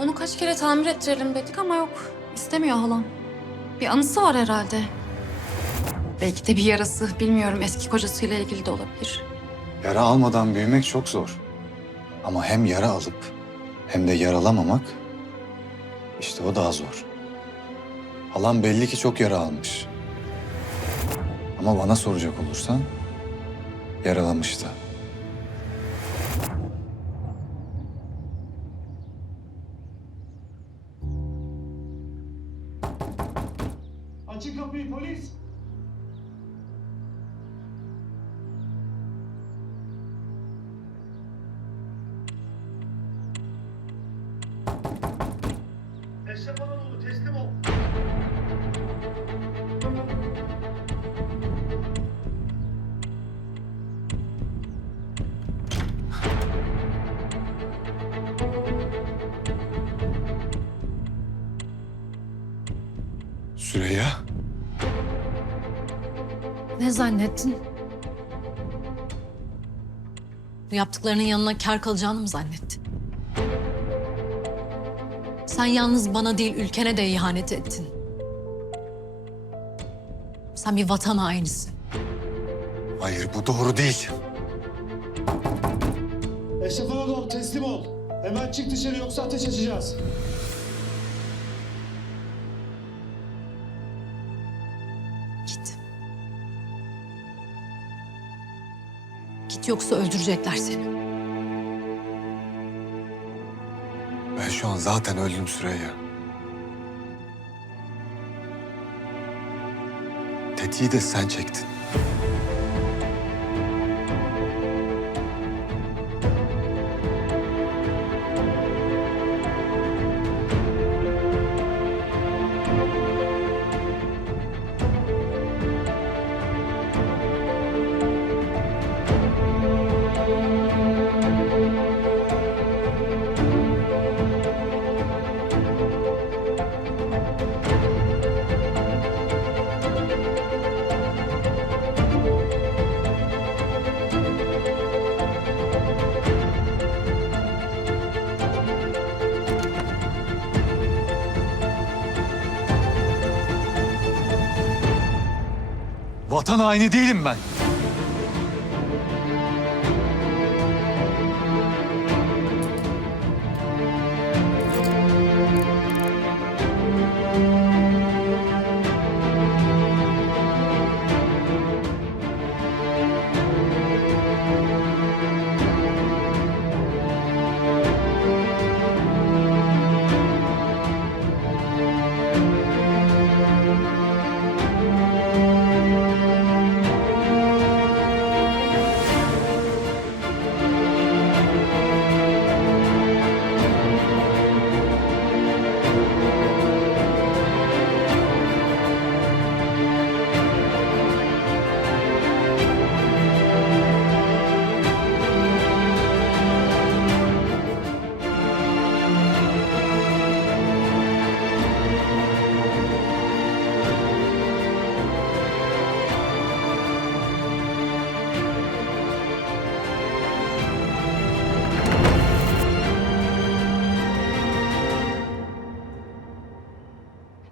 Onu kaç kere tamir ettirelim dedik ama yok. İstemiyor halam. Bir anısı var herhalde. Belki de bir yarası. Bilmiyorum eski kocasıyla ilgili de olabilir. Yara almadan büyümek çok zor. Ama hem yara alıp hem de yaralamamak işte o daha zor. Halam belli ki çok yara almış. Ama bana soracak olursan yaralamış da. Açın kapıyı polis. Eşref Anadolu teslim ol. Süreyya. Ne zannettin? Yaptıklarının yanına kar kalacağını mı zannettin? Sen yalnız bana değil ülkene de ihanet ettin. Sen bir vatan hainisin. Hayır bu doğru değil. Eşref Anadolu teslim ol. Hemen çık dışarı yoksa ateş açacağız. Git yoksa öldürecekler seni. Ben şu an zaten öldüm Süreyya. Tetiği de sen çektin. Vatan haini değilim ben.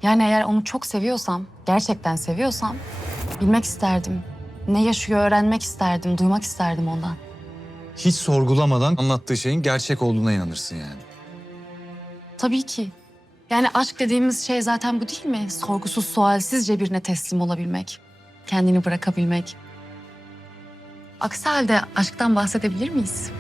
Yani eğer onu çok seviyorsam, gerçekten seviyorsam bilmek isterdim. Ne yaşıyor öğrenmek isterdim, duymak isterdim ondan. Hiç sorgulamadan anlattığı şeyin gerçek olduğuna inanırsın yani. Tabii ki. Yani aşk dediğimiz şey zaten bu değil mi? Sorgusuz sualsizce birine teslim olabilmek. Kendini bırakabilmek. Aksi halde aşktan bahsedebilir miyiz?